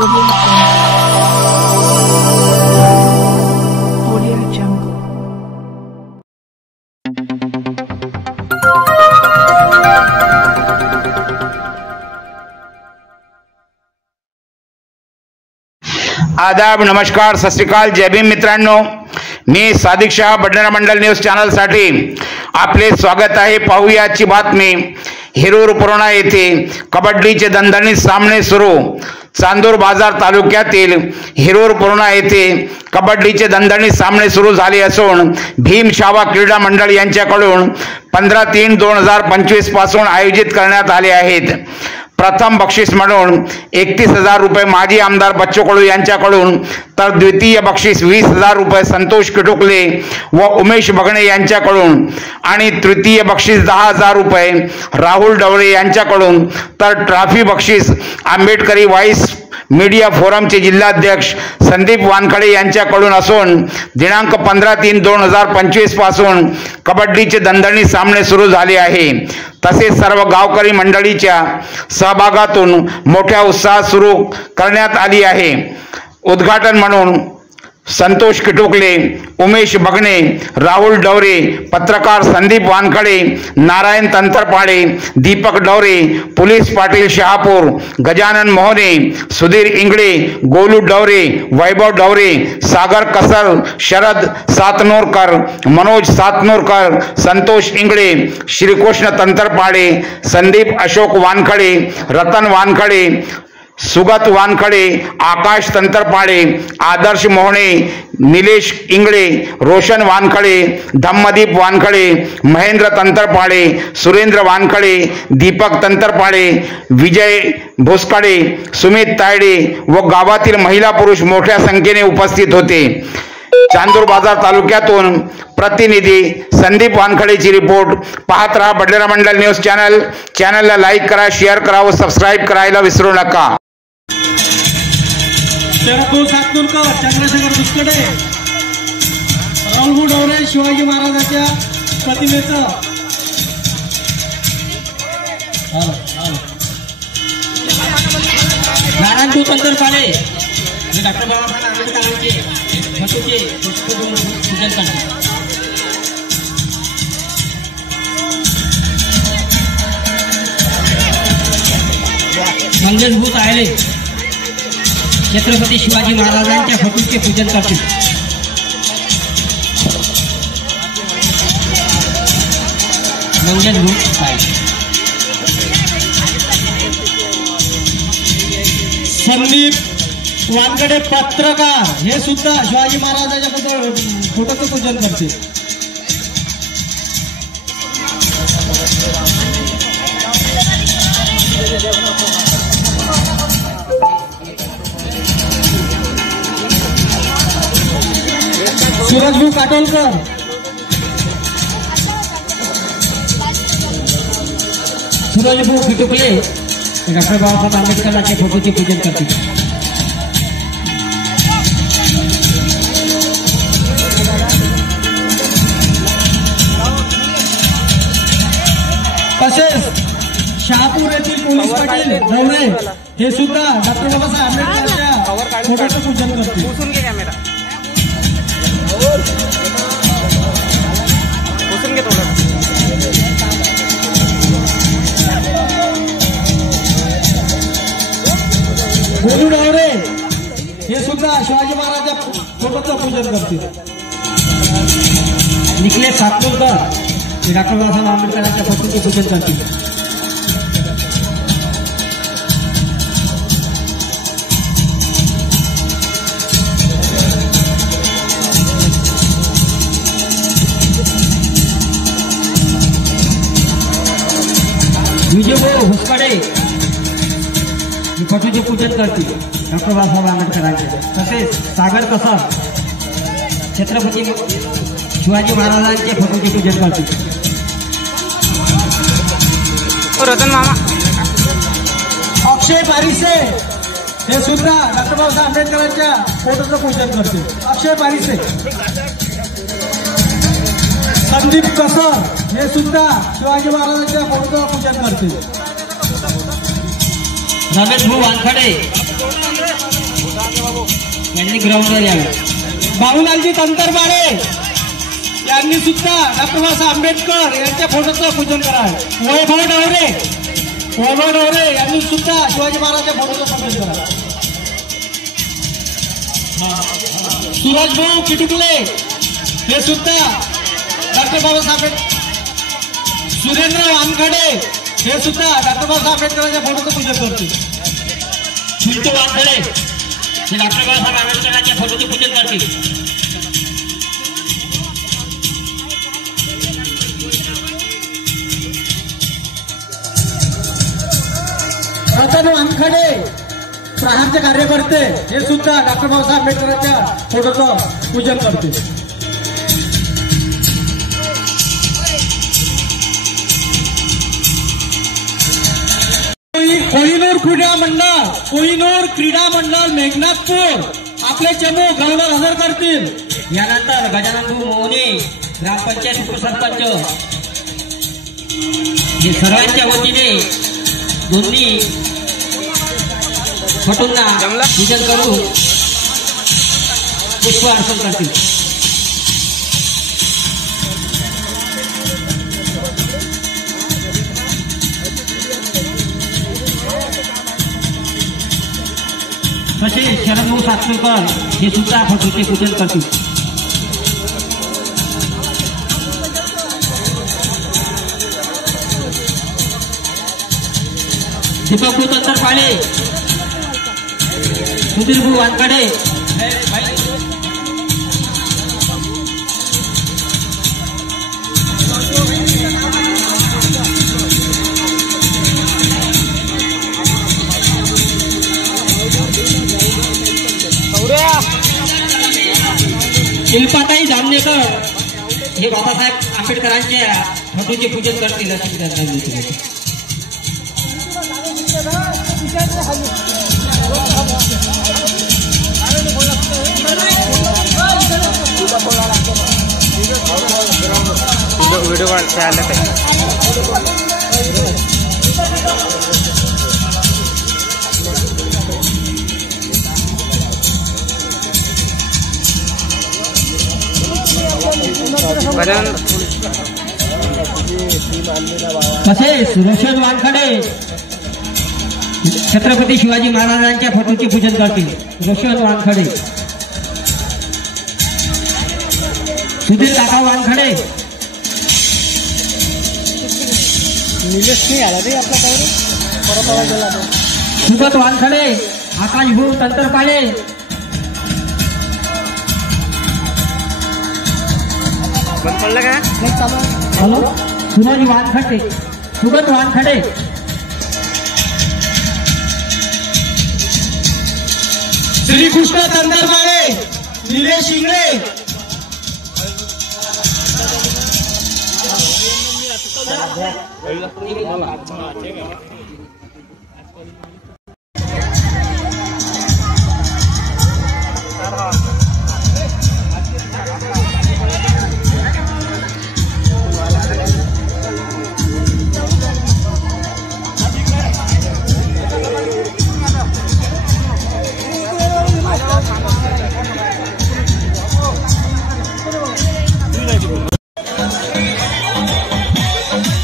आदाब, नमस्कार, सत श्री अकाल, जय भीम मित्रांनो. मी सादिक शाह, भंडारा मंडल न्यूज चॅनल साठी आपले स्वागत आहे. पाहूया आजची बातमी. हिरूर पुराणा येथे कबड्डीचे दणदणीत सामने सुरू. चांदूर बाजार तालुक्यातील हिरूर पुराणा येथे कबड्डीचे दणदणीत सामने सुरू झाले असून भीम शावा क्रीडा मंडळ यांच्याकडून 15/3/2025 पासून आयोजित करण्यात आले आहेत. प्रथम बक्षीस म्हणून 31,000 रुपये माजी आमदार बच्चू कडू यांच्याकडून, तर द्वितीय बक्षीस 20,000 रुपये संतोष किटुकले व उमेश बगणे यांच्याकडून आणि तृतीय बक्षीस 10,000 रुपये राहुल डवरे यांच्याकडून, तर ट्रॉफी बक्षीस आंबेडकरी व्हाईस मीडिया फोरमचे जिल्हाध्यक्ष संदीप वानखडे यांच्याकडून असून दिनांक 15/3/2025 पासून कबड्डीचे दणदणीत सामने सुरू झाले आहे. तसेच सर्व गावकरी मंडळीच्या सहभागातून मोठ्या उत्साहात सुरू करण्यात आली आहे. उद्घाटन म्हणून संतोष किटुकले, उमेश बगणे, राहुल डवरे, पत्रकार संदीप वानखडे, नारायण तंत्रपाडे, दीपक डवरे, पोलीस पाटील शहापूर, गजानन मोहने, सुधीर इंगळे, गोलू डवरे, वैभव डवरे, सागर कसर, शरद सातनोरकर, मनोज सातनोरकर, संतोष इंगळे, श्रीकृष्ण तंत्रपाडे, संदीप अशोक वानखडे, रतन वानखडे, सुगत वानखडे, आकाश तंत्रपाडे, आदर्श मोहने, निलेश इंगळे, रोशन वानखडे, धम्मदीप वानखडे, महेंद्र तंत्रपाडे, सुरेंद्र वानखडे, दीपक तंत्रपाडे, विजय भोसकडे, सुमित तायडे व गावातील महिला पुरुष मोठ्या संख्येने उपस्थित होते. चांदूर बाजार तालुक्यातून प्रतिनिधी संदीप वानखडेची रिपोर्ट. पाहत रहा भंडारा मंडल न्यूज चॅनल. चॅनलला लाईक करा, शेअर करा व सबस्क्राईब करायला विसरू नका. सातनूरकर, चंद्रशेखर दुष्कडे, राहुल डवरे, शिवाजी महाराजांच्या प्रतिमेचं नारायण तंत्रपाडे, डॉक्टर बाबासाहेब आंबेडकरांचे फोटोचे पूजन करते. मंगेश भूत आयले छत्रपती शिवाजी महाराजांच्या फोटोचे पूजन करते. मंगेश भूत आयले. संदीप वानखडे पत्रकार हे सुद्धा शिवाजी महाराजांच्या फोटोचं पूजन करते. सूरजभाऊ काटोलकर, सूरजभाऊ किटुकले, डॉक्टर बाबासाहेब आंबेडकरांच्या फोटोचे पूजन करते. तसेच शहापूर येथील पोलीस पाटील डवरे हे सुद्धा डॉक्टर बाबासाहेब आंबेडकरांच्या फोटोचं पूजन करते. गोलू डवरे हे सुद्धा शिवाजी महाराजांच्या फोटोचं पूजन करते. निखिलेश सातनूरकर हे डॉक्टर बाबासाहेब आंबेडकरांच्या फोटोचं पूजन करते. विजयभाऊ भोसकडे फोटोचे पूजन करते डॉक्टर बाबासाहेब आंबेडकरांचे. तसेच सागर कसर छत्रपती शिवाजी महाराजांचे फोटोचे पूजन करते. रतन मामा, अक्षय पारिसे हे सुद्धा डॉक्टर बाबासाहेब आंबेडकरांच्या फोटोचं पूजन करते. अक्षय पारिसे. संदीप कसर हे सुद्धा शिवाजी महाराजांच्या फोटोचं पूजन करते. रमेश भाऊ वानखडे यांनी ग्राउंडवर यावे। बाळूलालजी तंतरबाळे यांनी सुद्धा डॉक्टर बाबासाहेब आंबेडकर यांच्या फोटोचं पूजन करावे। वैभव ढवरे यांनी सुद्धा शिवाजी महाराजांच्या फोटोचं पूजन करावे। सुरज भाऊ किटुकले हे सुद्धा डॉक्टर बाबासाहेब आंबेडकर। सुरेंद्र वानखडे हे सुद्धा डॉक्टर बाबासाहेब आंबेडकरांच्या फोटोचं पूजन करतील। पिंटू वानखडे हे डॉक्टर बाबासाहेब आंबेडकरांच्या फोटोचं पूजन करतील। रतन वानखडे प्रहारचे कार्यकर्ते हे सुद्धा डॉक्टर बाबासाहेब आंबेडकरांच्या फोटोचं पूजन करतील। कोहिनूर क्रीडा मंडळ मेघनाथपूर आपले चमू ग्राउंडवर हजर करतील। यानंतर गजानन मोहने ग्रामपंचायत उपसरपंच हे सर्वांच्या वतीने दोन्ही फोटोंना पूजन करून पुष्प अर्पण करतील। तसेच शरदभाऊ सातपूरकर हे सुद्धा फोटोचे पूजन करतील। दीपक तंतरपाळे सुधीरभाऊ वानखडे शिल्पाताई जामनेकर हे बाबासाहेब आंबेडकरांच्या फोटोचे पूजन करतील अशी त्यांना तसेच रोशन वानखडे छत्रपती शिवाजी महाराजांच्या फोटोचे पूजन करतील। रोशन वानखडे सुधीर काका वानखडे सुगत वानखडे आकाशभाऊ तंतरपाळे हॅलो सूरज वानखडे सुगत वानखडे श्रीकृष्ण तंतरपाळे निलेश शिंगळे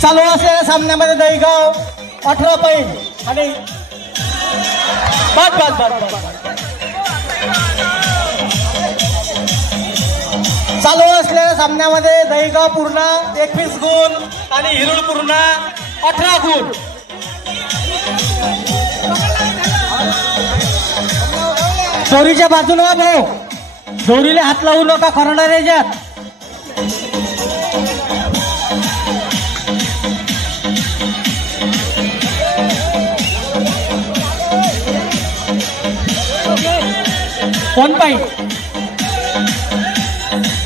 चालू असलेल्या सामन्यामध्ये दहीगाव 18 पैल आणि चालू असलेल्या सामन्यामध्ये दहीगाव पूर्ण 21 गुण आणि हिरुळ पूर्ण 18 गुण। दोरीच्या बाजूला भाऊ दोरीला हात लावू नका करणार याच्यात।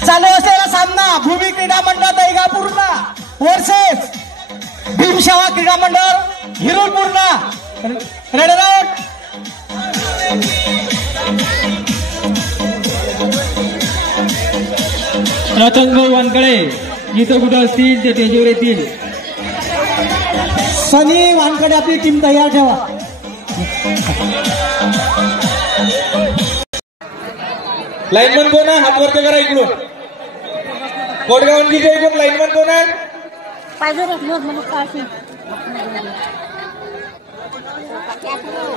चालू असलेला सामना भूमी क्रीडा मंडळ दहीगाव पूर्ण वर्सेस भीमशावा क्रीडा मंडळ हिरुळ पूर्ण रेड आउट। रतनभाऊ वानखडे जिथं कुठं असतील ते स्टेजवर येतील। सनी वानखडे आपली टीम तयार ठेवा। लाईनमन कोण आहे? हात वरती करा इकडून. कोटगावंजीच्या इकडून लाईनमन कोण आहे?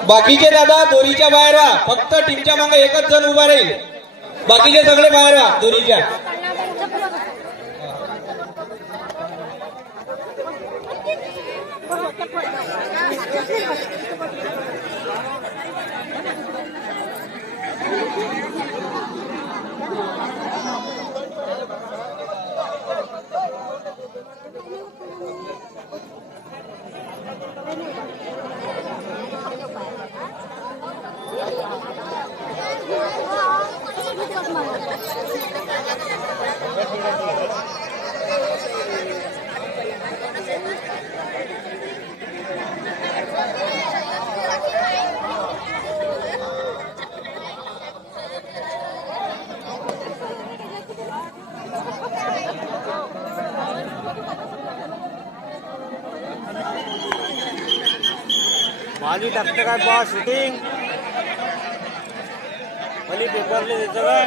बाकीचे दादा दोरीच्या बाहेर व्हा. फक्त टीमच्या मागे एकच जण उभा राहील. बाकीचे सगळे बाहेर व्हा दोरीच्या. माझी टाकते काय बॉस शूटिंग पेपरले देतो का